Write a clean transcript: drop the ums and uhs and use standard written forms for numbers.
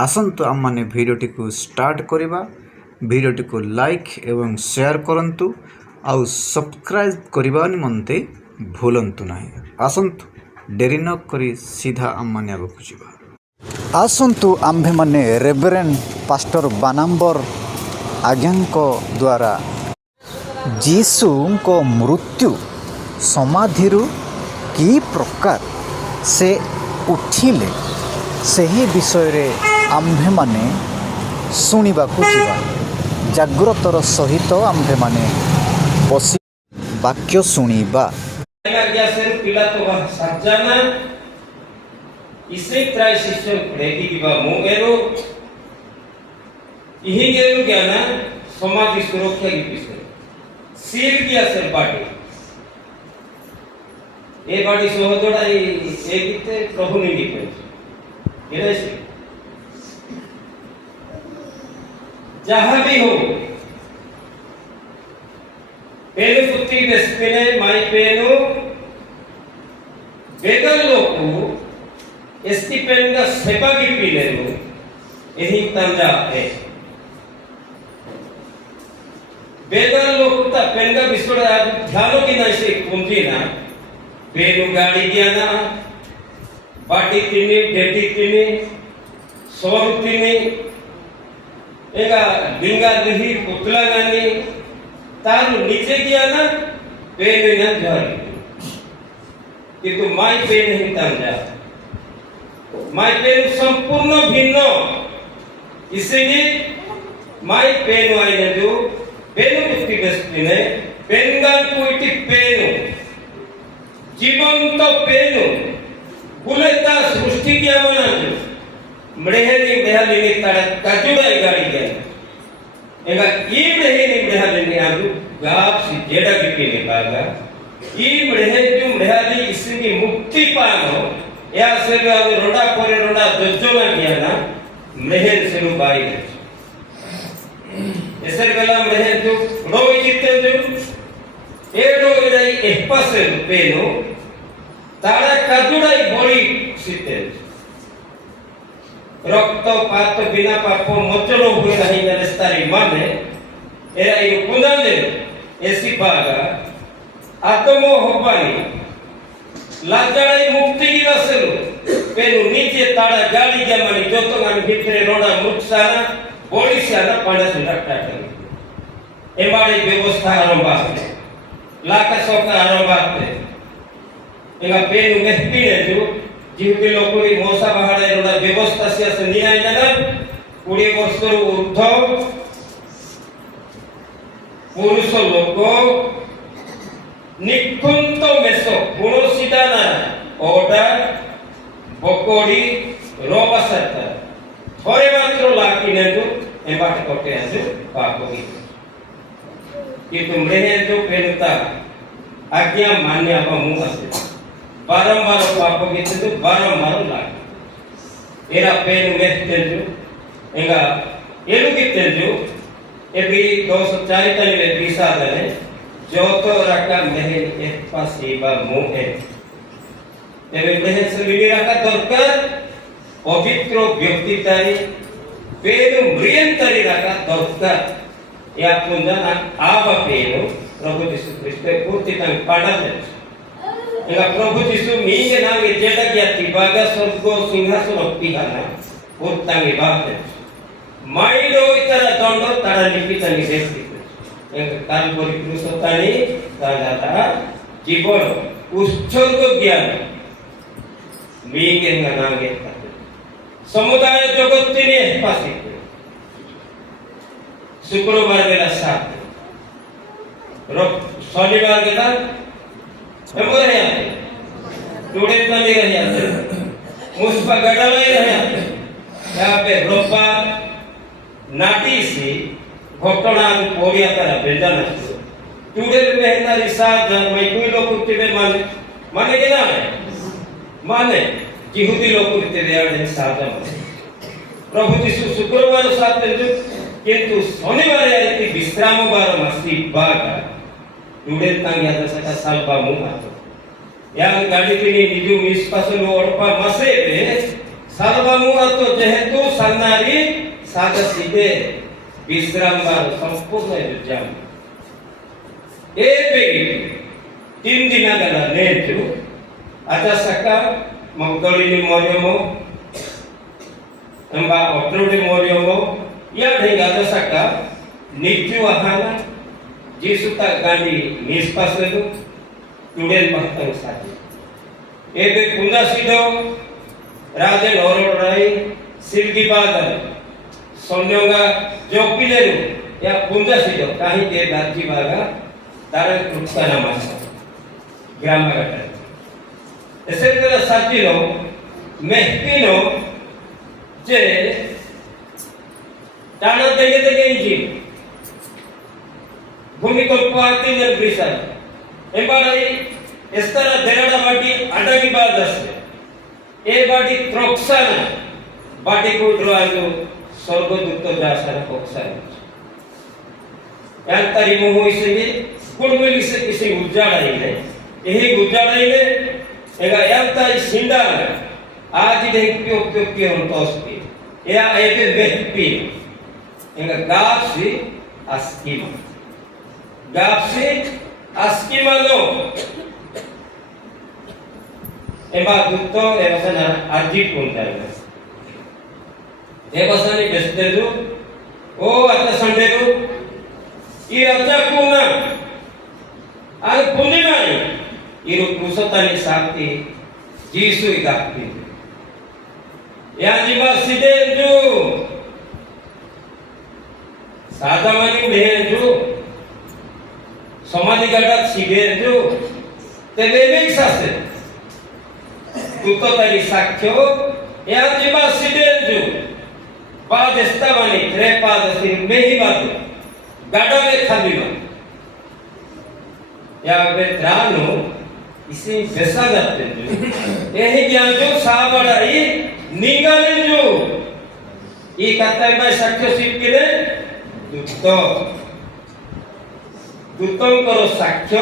आसंतु आम मैंने भिडियोटी को स्टार्ट करवा। भिडियोटी को लाइक एवं शेयर करंतु आउ सब्सक्राइब करने निमंते भूलंतु नहीं। आसंतु डेरी न करी सीधा आम मैंने आगक जावा। आसंतु आम्भे माने रेवरेंड पास्टर बानाम्बर आज्ञा द्वारा जीसु को मृत्यु समाधि कि प्रकार से उठिले सही विषय रे आम्भे माने शुणा जाग्रतर सहित आम्भे माने बसी वाक्य शुणा। समाधि सुरक्षा की विषय सील किया सर बाटी ए बाटी सोहदोड़ा ए किते प्रभु ने गीते ये से जहां भी हो पेनु पुत्री बेस्पिने माई पेनु बेगल लोकु एसटी पेन का सेवा की पीले लो यही तंजा है बेगल लोग ता पेन का बिस्कुट ध्यानो की ना से कुंती ना पेनु गाड़ी दिया ना बाटी तिने डेटी तिने सोर तिने एका डिंगा दही पुतला गानी तारु नीचे किया ना पेन ना जारी कि तू my pen he तंजा my pen संपूर्ण भिन्न इसलिए माई पेन आई ने जो पेनु पुष्टि बेस्पिने पेनगान कोइटी पेनु जीवंत पेनु गुलेता सृष्टि किया मना जो मृहेनी मृहालिनी तारा काजुड़ाई गाड़ी गया एगा ई मृहेनी मृहालिनी आजू गाप सी जेड़ा की पीने पागा ई मृहेनी मृहाली इसकी मुक्ति पानो या से रोड़ा पोरे रोड़ा जोजोना किया ना मृहेन से नु बाई गया एसर गला महे जो रोई जिते जो एडो इराई एपासे पेनो तारा काजुड़ाई बड़ी सिते रक्त पात बिना पापो मचलो हुए रही नरस्तारी माने एरा यो कुनाने एसी पागा आत्मो होपानी लाजड़ाई मुक्ति की रसलो पेनो नीचे तारा गाड़ी जमानी जोतोगान भितरे रोड़ा मुक्साना ओडिशाना पांडा सुरक्षा करी एमाड़ी व्यवस्था आरंभ आते लाका सोका आरंभ आते एगा पेनु मेहपीने जो जीवती लोकुरी मोसा बहाड़े रोड़ा व्यवस्था से न्याय जगह 20 वर्षर ऊर्ध्व पुरुष लोक निकुंत मेसो पुनसिदाना ओडा बकोड़ी रोबासता थोड़े मात्र लाकिने जो ए बात कोटे आसे पापोगी कि तुम रहे जो पेनुता आज्ञा मान्य आप मुंह से बारंबार पापोगी तो बारंबार लाग एरा पेनु मेहते जो एगा एलु किते जो एबी 204 तने में दिशा दने जो तो रका मेहे एक पासीबा मुंह है एबे मेहे से मिली रका दरकार पवित्र व्यक्ति तारी पेनु मृयन तारी रखा दरकार या पुंजना आवा पेनु प्रभु यीशु ख्रिस्ट पूर्ति तंग पाड़ा दे एगा प्रभु यीशु मीगे नागे जेड़ा क्या तिबागा स्वर्ग सिंहासन पिहाना पूर्तांगे बाप दे माइलो इतरा दंड तारा लिपिता निदेशि एगा कालवरी क्रूसतानी ताजाता जीवन उत्सर्ग ज्ञान मीगे नागे समुदाय जगत ने पासी शुक्रवार बेला 7 शनिवार बेला हमरे यहाँ टुडे तने रहे मुस्पा गडाले रहे यहाँ पे रोपा नाटी से घटना पोरिया तरह बेजान टुडे मेहना रिसाद मैं कोई लोग कुत्ते माने के ना माने यहूदी लोग कुत्ते देआड़े सादा प्रभु यीशु शुक्रवार साथ किंतु शनिवार आती विश्राम बार मस्ती बागा टुडे तंग याद सका सालबा मुंह या गाड़ी के लिए निजु मिस पासन ओडपा मसे पे ସାଲବାମୁରତ ଯେହେତୁ ସାନ୍ନାରୀ ସାଦସିଦେ ବିଶ୍ରାମବାର ସମ୍ପୂର୍ଣ୍ଣ ଏକ୍ଜାମ ଏବେ 3 ଦିନ ଗଲା ନେଛୁ ଆଜା ସକା ମଗଦଳିନି ମରିୟମ ಎಂಬ ಒಟ್ರೋಡಿ ಮೋರಿಯಮೋ ಯಾ ಢೇಂಗಾದ ಸಕ ನಿತ್ಯು ಆಹಾನ ಜೀಸುತ ಗಾಂಡಿ ನಿಸ್ಪಾಸಲು ಟುಡೆಲ್ ಮಹತಂ ಸಾಧಿ ಎಬೆ ಕುಂದಾ ಸಿದೋ ರಾಜೆ ನೋರೋಡಾಯಿ ಸಿಲ್ಗಿ ಬಾದಲ ಸೊನ್ಯೋಗ ಜೋಪಿಲೆರು ಯಾ ಕುಂದಾ ಸಿದೋ ಕಾಹಿ ಕೆ ರಾಜ್ಯ ಭಾಗ ದಾರ ಕೃತ್ಕನ ಮಾಸ ಗ್ರಾಮ ಗಟ್ಟ ಎಸೆತರ ಸಾಚಿನೋ ಮೆಹ್ಪಿನೋ जे टाणा देगे देगे इंजिन भूमिकंप आती निर्ग्रिसाय एबाडी एस्तरा देराडा बाटी अडगी बाज असते ए बाटी त्रोक्सान बाटी को ड्रायलो स्वर्गदूत जासार कोक्सान यांतरी मोहोइसे कुडमेली से किसी उजाडाईले एही उजाडाईले एगा यांतरी सिंडा आज देखियो क्यों होतोस्ती या एबे बेहपी एंगा गापसी अस्कीमा नो एबा दुत्तो एबसना अर्जी कोंतायना एबसनी बेस्तेदु ओ आता संडेदु ई आता कोना आल पुनिमाई इरु कुसतानी साक्ति जीसु इदाक्ति याजिबा सिदेंजु सादामानी बेंजु समाधि गडात सिदेंजु तेबेबिक सासे तुतो तरी साख्यो याजिबा सिदेंजु पादेस्तावानी त्रेपादसी मेहिबादु गडावे खादिबा या बेत्रानो इसी जैसा जाते यही ज्ञान जो साबड़ाई निगाले जो ये कहता है मैं साक्ष्य सिद्ध के लिए दुत्तम करो साक्ष्य